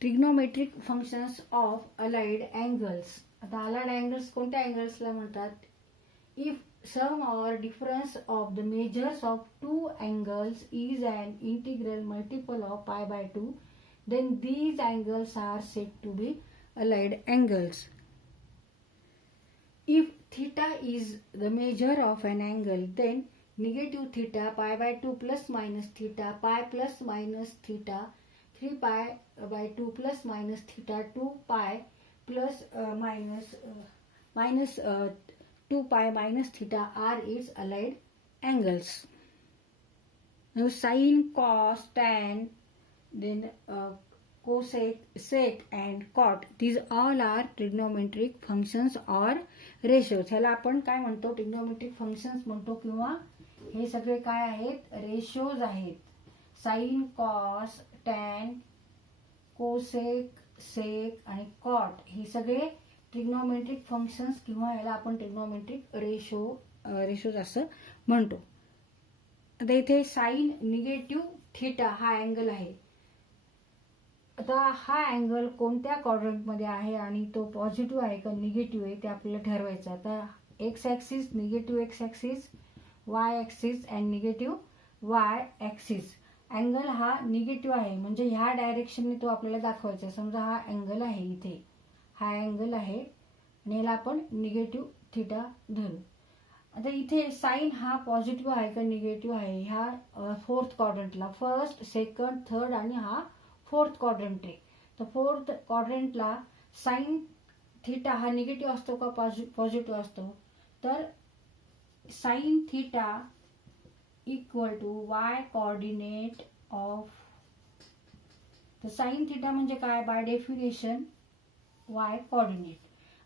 Trigonometric functions of allied angles. आता allied angles कोणत्या अँगल्सला म्हणतात? If sum or difference of the measures of two angles is an integral multiple of pi by 2, then these angles are said to be allied angles. If theta is the measure of an angle, then negative theta pi by 2 plus minus theta pi plus minus theta 3 pi by 2 plus minus theta 2 pi plus minus 2 pi minus theta are its allied angles. Now sine, cos, tan, then cosec, sec and cot, these all are trigonometric functions or ratios. ह्याला आपण काय म्हणतो? trigonometric functions म्हणतो किंवा हे सगळे काय आहेत? रेशोज आहेत. साइन, कॉस, टॅन, कोसेक, सेक आणि कॉट हे सगळे ट्रिग्नोमेट्रिक फंक्शन्स किंवा याला आपण ट्रिग्नोमेट्रिक रेशोज असं म्हणतो. आता इथे साइन निगेटिव्ह थिटा हा अँगल आहे. आता हा अँगल कोणत्या क्वाड्रंटमध्ये आहे आणि तो पॉझिटिव्ह आहे का निगेटिव्ह आहे ते आपल्याला ठरवायचं. आता x axis, negative x axis, Y axis and negative Y axis. Angle हा निगेटिव्ह आहे म्हणजे ह्या डायरेक्शनने तो आपल्याला दाखवायचा. समजा हा अँगल आहे, इथे हा अँगल आहे आणि याला आपण निगेटिव्ह थिटा धरू. आता इथे साइन हा पॉझिटिव्ह आहे का निगेटिव्ह आहे? ह्या फोर्थ क्वाड्रंटला, फर्स्ट, सेकंड, थर्ड आणि हा फोर्थ क्वाड्रंट आहे. तर फोर्थ क्वाड्रंटला साइन थिटा हा निगेटिव्ह असतो का पॉझिटिव्ह असतो? तर sine theta equal to y coordinate of. तर साइन थिटा म्हणजे काय? By definition y coordinate.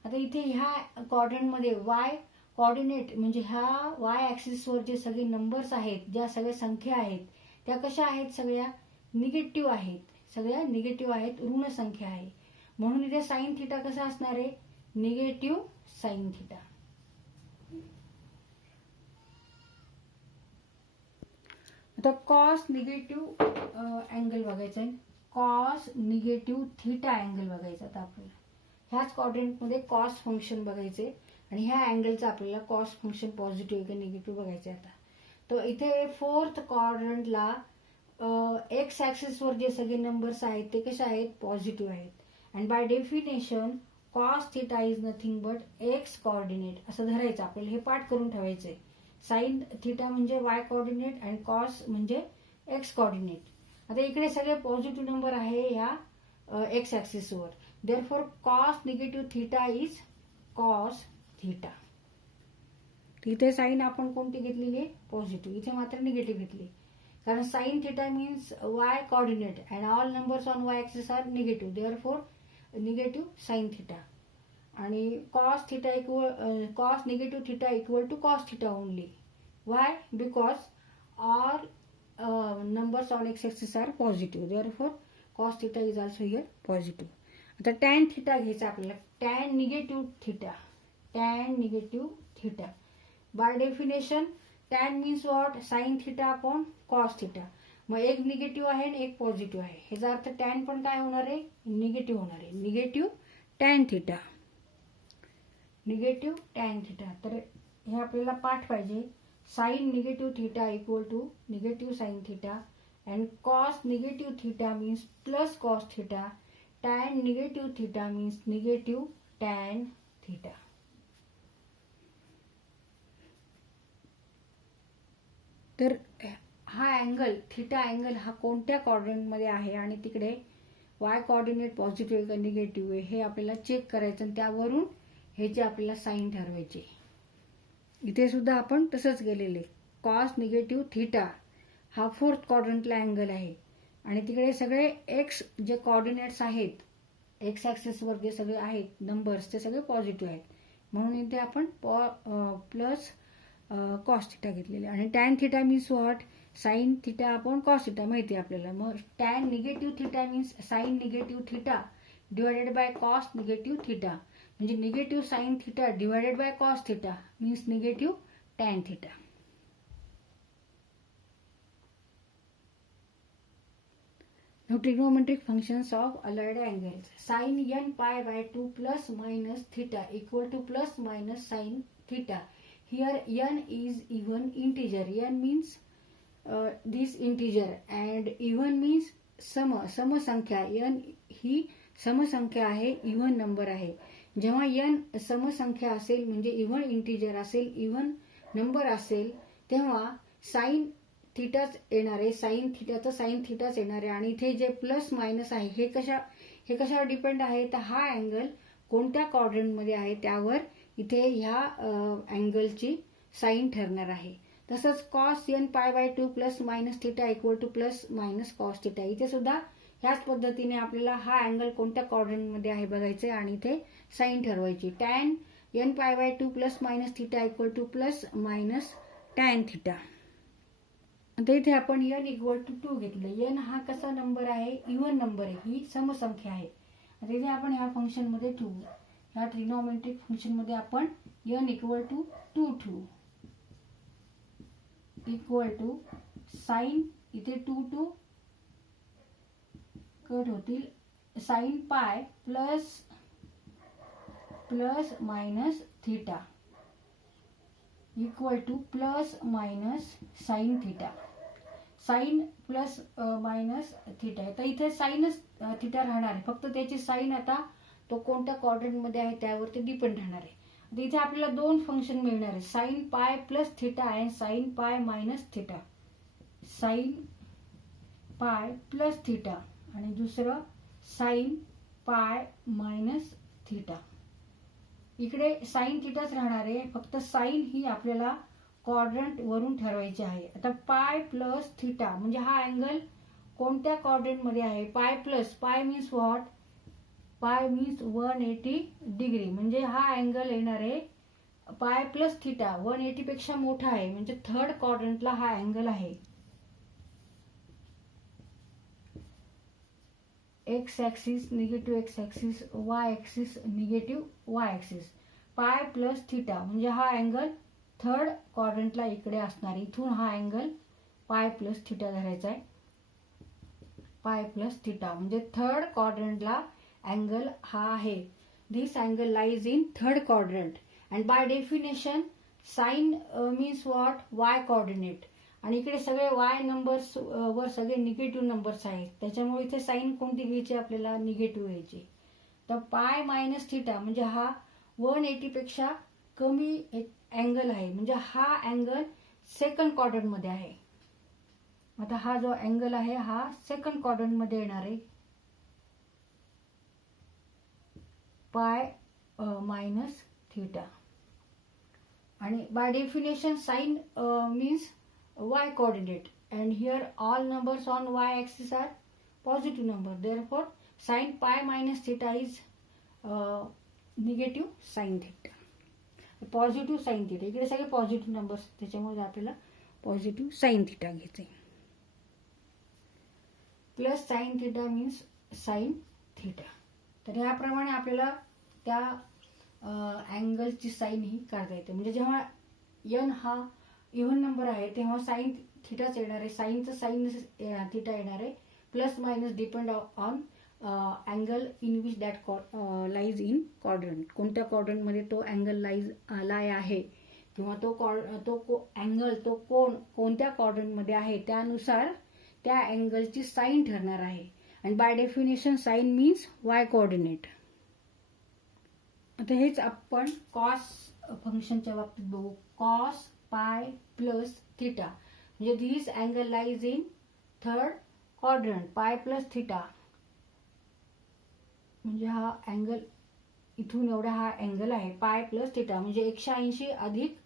आता इथे ह्या क्वाड्रंटमध्ये वाय कोऑर्डिनेट म्हणजे ह्या वाय ॲक्सिसवर जे सगळे नंबर्स आहेत, ज्या सगळ्या संख्या आहेत त्या कशा आहेत? सगळ्या निगेटिव्ह आहेत. सगळ्या निगेटिव्ह आहेत, ऋण संख्या आहे. म्हणून इथे साइन थिटा कसा असणार आहे? Negative sine theta. आता कॉस निगेटिव्ह अँगल बघायचा आहे. कॉस निगेटिव्ह थिटा अँगल बघायचा. आता आपल्याला ह्याच क्वाड्रंटमध्ये कॉस फंक्शन बघायचे आणि ह्या अँगलचं आपल्याला कॉस फंक्शन पॉझिटिव्ह का निगेटिव्ह बघायचे. आता तर इथे फोर्थ क्वाड्रंटला एक्स ॲक्सिसवर जे सगळे नंबर्स आहेत ते कसे आहेत? पॉझिटिव्ह आहेत. And by definition cos theta is nothing but x coordinate असं धरायचं. आपल्याला हे पाठ करून ठेवायचंय. साइन थिटा म्हणजे वाय कोऑर्डिनेट अँड कॉस म्हणजे एक्स कोऑर्डिनेट. आता इकडे सगळे पॉझिटिव्ह नंबर आहे ह्या एक्स ॲक्सिसवर. Therefore cos negative theta is cos theta. इथे साइन आपण कोणती घेतलेली आहे? पॉझिटिव्ह. इथे मात्र निगेटिव्ह घेतली कारण sine theta means y coordinate and all numbers on y axis are negative. Therefore negative sine theta. आणि cos theta cos negative theta equal to cos theta only. Why? Because all numbers on x axis are positive. Therefore cos theta is also here positive. आता tan theta घ्यायचा आपल्याला. tan negative theta. tan negative theta. By definition tan means what? sin theta upon cos theta. मग एक negative आहे आणि एक positive आहे. ह्याचा अर्थ tan पण काय होणार आहे? निगेटिव्ह होणार आहे. Negative tan theta. Negative tan theta. तर हे आपल्याला पाठ पाहिजे. sin negative theta equal to negative sin theta and cos negative theta means plus cos theta. Tan negative theta means negative tan theta. तर हा अँगल थिटा अँगल हा कोणत्या क्वाड्रंटमध्ये आहे आणि तिकडे वाय कोऑर्डिनेट पॉझिटिव्ह आहे का निगेटिव्ह आहे हे आपल्याला चेक करायचं आणि त्यावरून ह्याची आपल्याला साइन ठरवायची. इथे सुद्धा आपण तसंच गेलेले. कॉस निगेटिव्ह थिटा हा फोर्थ क्वाड्रंटला अँगल आहे आणि तिकडे सगळे एक्स जे कोऑर्डिनेट्स आहेत, एक्स ॲक्सिसवर जे सगळे आहेत नंबर्स ते सगळे पॉझिटिव्ह आहेत. म्हणून इथे आपण प्लस कॉस थिटा घेतलेले. आणि tan theta means what? Sine theta आपण कॉस थिटा माहिती आहे आपल्याला. मग tan negative theta means sine negative theta divided by cos negative theta. म्हणजे negative sine theta divided by cos theta means negative tan theta. Trigonometric functions of allied angles. Sin n pi by 2 plus minus theta equal to plus minus sin theta. Here n is even integer. N means this integer and even means समसंख्या. n ही समसंख्या आहे, even number आहे. जेव्हा n समसंख्या असेल म्हणजे even integer असेल, even number असेल, तेव्हा sign थिटाच येणार आहे. साइन थिटाचं साइन थिटाच येणार आहे. आणि इथे जे प्लस मायनस आहे हे कशावर डिपेंड आहे, तर हा अँगल कोणत्या क्वाड्रंटमध्ये आहे त्यावर इथे ह्या अँगलची साइन ठरणार आहे. तसंच cos n pi by 2 plus minus theta equal to plus minus cos theta. इथे सुद्धा ह्याच पद्धतीने आपल्याला हा अँगल कोणत्या क्वाड्रंटमध्ये आहे बघायचं आहे आणि इथे साइन ठरवायची. Tan n pi by 2 plus minus theta equal to plus minus tan theta. आता इथे आपण n इक्वल टू 2 घेतलं. n हा कसा नंबर आहे, इव्हन नंबर आहे, ही समसंख्या आहे. आता इथे आपण ह्या फंक्शन मध्ये ठेवू, ह्या ट्रिग्नोमेट्रिक फंक्शन मध्ये आपण n इक्वल टू 2 ठेवू. इक्वल टू साइन, इथे 2 कट होतील, sine pi plus minus theta equal to plus minus sine theta. Sine plus minus theta. तर इथे साइनच थिटा राहणार आहे, फक्त त्याची साइन आता तो कोणत्या क्वाड्रंटमध्ये आहे त्यावरती डिपेंड राहणार आहे. आता इथे आपल्याला दोन फंक्शन मिळणार आहे, साइन पाय प्लस थिटा आणि sine pi minus theta. Sine pi plus theta आणि दुसरं साइन पाय मायनस थिटा. इकडे साइन थिटाच राहणार आहे, फक्त साइन ही आपल्याला क्वाड्रंट वरून ठरवायची आहे. आता पाय प्लस थिटा म्हणजे हा अँगल कोणत्या क्वाड्रंट मध्ये आहे. पाय प्लस, पाय मीन्स व्हॉट, पाय मीन्स 180 डिग्री. म्हणजे हा अँगल येणार आहे पाय प्लस थिटा 180 पेक्षा मोठा आहे, म्हणजे थर्ड क्वाड्रंटला हा अँगल आहे. X axis negative x axis, Y axis negative Y axis. पाय प्लस थिटा म्हणजे हा अँगल थर्ड क्वाड्रंटला इकडे असणार. इथून हा अँगल पाय प्लस थिटा धरायचा आहे. पाय प्लस थिटा म्हणजे थर्ड क्वाड्रंटला अँगल हा आहे. This angle lies in third quadrant and by definition sine means what, y coordinate. आणि इकडे सगळे वाय नंबर्स वर सगळे निगेटिव्ह नंबर्स आहेत, त्याच्यामुळे इथे साइन कोणती घ्यायची आपल्याला, निगेटिव्ह घ्यायची. तर पाय मायनस थिटा म्हणजे हा 180 पेक्षा कमी एक अँगल आहे, म्हणजे हा अँगल सेकंड क्वाड्रंट मध्ये आहे. आता हा जो अँगल आहे हा सेकंड क्वाड्रंट मध्ये येणार आहे. Pi minus theta. आणि by definition sine means y coordinate and here all numbers on y axis are positive number, therefore sin pi minus theta is negative sin theta. Positive sine theta, इकडे सगळे positive numbers, त्याच्यामुळे आपल्याला positive sine theta घ्यायचे. Plus sign theta means sine theta. तर ह्याप्रमाणे आपल्याला त्या अँगलची साइन ही काढता येते. म्हणजे जेव्हा n हा इव्हन नंबर आहे तेव्हा साइन थिटाच येणार आहे. साइनचं साइन थिटा येणार आहे. Plus minus depend on angle in which that lies in quadrant. कोणत्या क्वाड्रंटमध्ये तो अँगल लाय आहे किंवा तो अँगल तो कोणत्या क्वाड्रंटमध्ये आहे त्यानुसार त्या अँगलची साइन ठरणार आहे. आणि by definition sine means y coordinate. आता हेच आपण कॉस फंक्शनच्या बाबतीत बघू. कॉस पाय प्लस थिटा म्हणजे this angle lies in third quadrant. Pi plus theta म्हणजे हा अँगल इथून एवढा हा अँगल आहे. पाय प्लस थिटा म्हणजे 180 अधिक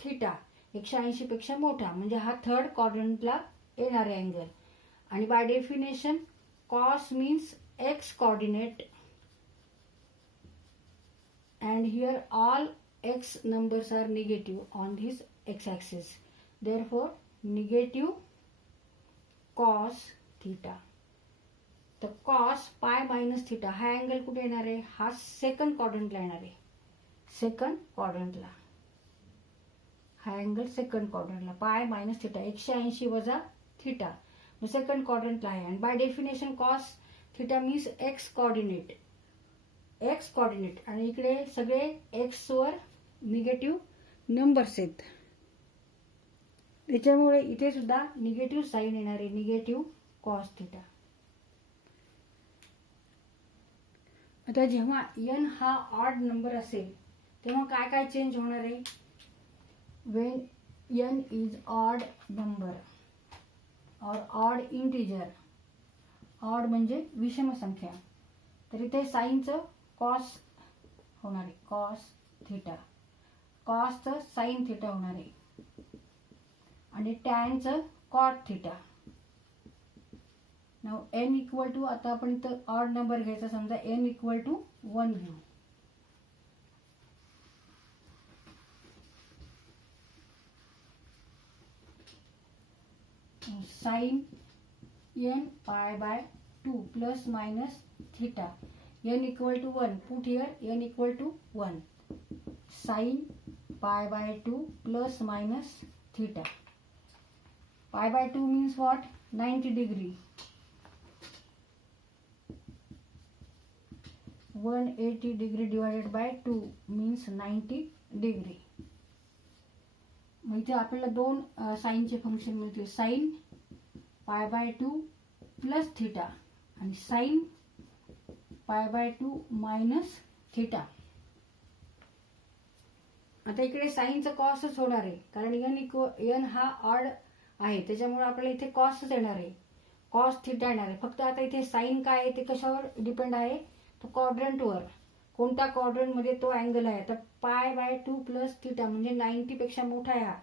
थिटा 180 पेक्षा मोठा, म्हणजे हा थर्ड क्वाड्रंटला येणारे अँगल. आणि by definition cos means x coordinate and here all x numbers are negative on this x axis, therefore negative cos theta. तर cos पाय मायनस थिटा हा अँगल कुठे येणार आहे, हा सेकंड क्वाड्रंटला येणार आहे. सेकंड क्वाड्रंटला हा अँगल सेकंड क्वाड्रंटला पाय मायनस थिटा 180 वजा थिटा सेकंड क्वाड्रंटला आहे. आणि by definition cos theta means x coordinate आणि इकडे सगळे एक्स वर निगेटिव्ह नंबर्स आहेत, त्याच्यामुळे इथे सुद्धा निगेटिव्ह साईन येणार आहे, निगेटिव्ह कॉस थिटा. आता जेव्हा n हा ऑड नंबर असेल तेव्हा काय काय चेंज होणार आहे. When n is odd number or odd integer, odd म्हणजे विषम संख्या, तर इथे साईनचं कॉस होणार आहे, कॉस थिटा, कॉसचं साईन थिटा होणार आहे आणि टॅनचं cot theta. Now n equal to, आता आपण इथं ऑड नंबर घ्यायचा, समजा n इक्वल टू 1 घेऊ. Sine n pi by 2 plus minus theta, n equal to 1, put here n equal to 1, sine pi by 2 plus minus theta. Pi by 2 means what? 90 degree. 180 degree divided by 2 means 90 degree. मग इथे आपल्याला दोन साईनचे function मिळतील, sine pi by 2 plus theta आणि sine pi by 2 minus theta. आता इकडे साईनचं कॉसच होणार आहे, कारण n हा ऑड आहे, त्याच्यामुळे आपल्याला इथे कॉसच येणार आहे, कॉस थिटा येणार आहे. फक्त आता इथे साइन काय आहे ते कशावर डिपेंड आहे, तो क्वाड्रंटवर, कोणत्या क्वाड्रंटमध्ये तो अँगल आहे. तर पाय बाय 2 प्लस थिटा म्हणजे 90 पेक्षा मोठा आहे हा,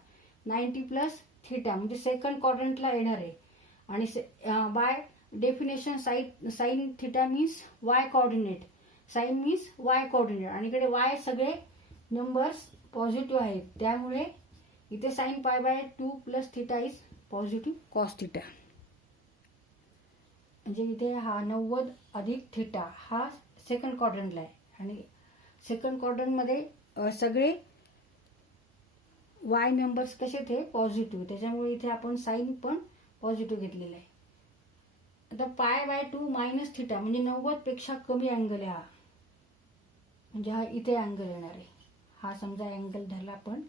90 प्लस थिटा म्हणजे सेकंड क्वाड्रंटला येणार आहे. आणि by definition sine theta means y coordinate, sine means y coordinate आणि इकडे वाय सगळे नंबर्स पॉझिटिव्ह आहेत, त्यामुळे इथे sine pi by 2 plus theta is positive cos theta. म्हणजे इथे हा 90 अधिक थिटा हा सेकंड क्वाड्रंटला आहे आणि सेकंड क्वाड्रंटमध्ये सगळे वाय नंबर्स कसे थे पॉझिटिव्ह, त्याच्यामुळे इथे आपण साइन पण पॉझिटिव्ह घेतलेला आहे. आता पाय बाय 2 मायनस थिटा म्हणजे 90 पेक्षा कमी अँगल आहे हा, म्हणजे हा इथे अँगल येणार आहे. हा समजा अँगल धरला आपण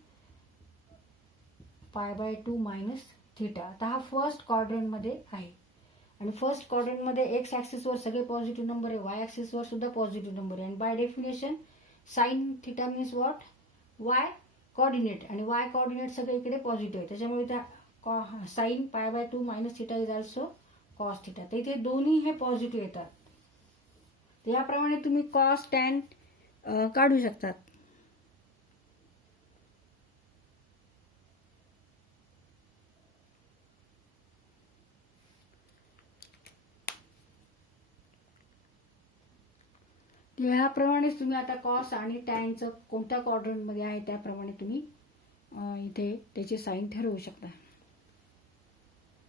पाय बाय 2 मायनस थिटा. आता हा फर्स्ट क्वाड्रंटमध्ये आहे आणि फर्स्ट क्वाड्रंटमध्ये एक्स ॲक्सिसवर सगळे पॉझिटिव्ह नंबर आहे, वाय ॲक्सिसवर सुद्धा पॉझिटिव्ह नंबर आहे. आणि by definition sine theta means what, y coordinate, आणि वाय कोऑर्डिनेट सगळे इकडे पॉझिटिव्ह आहे, त्याच्यामुळे इथे sine pi by 2 minus theta is also cos theta. तर इथे दोन्ही हे पॉझिटिव्ह येतात. तर याप्रमाणे तुम्ही कॉस टॅन काढू शकतात. ह्याप्रमाणेच तुम्ही आता कॉस आणि टॅनचं कोणत्या क्वाड्रंटमध्ये आहे त्याप्रमाणे तुम्ही इथे त्याची साइन ठरवू शकता.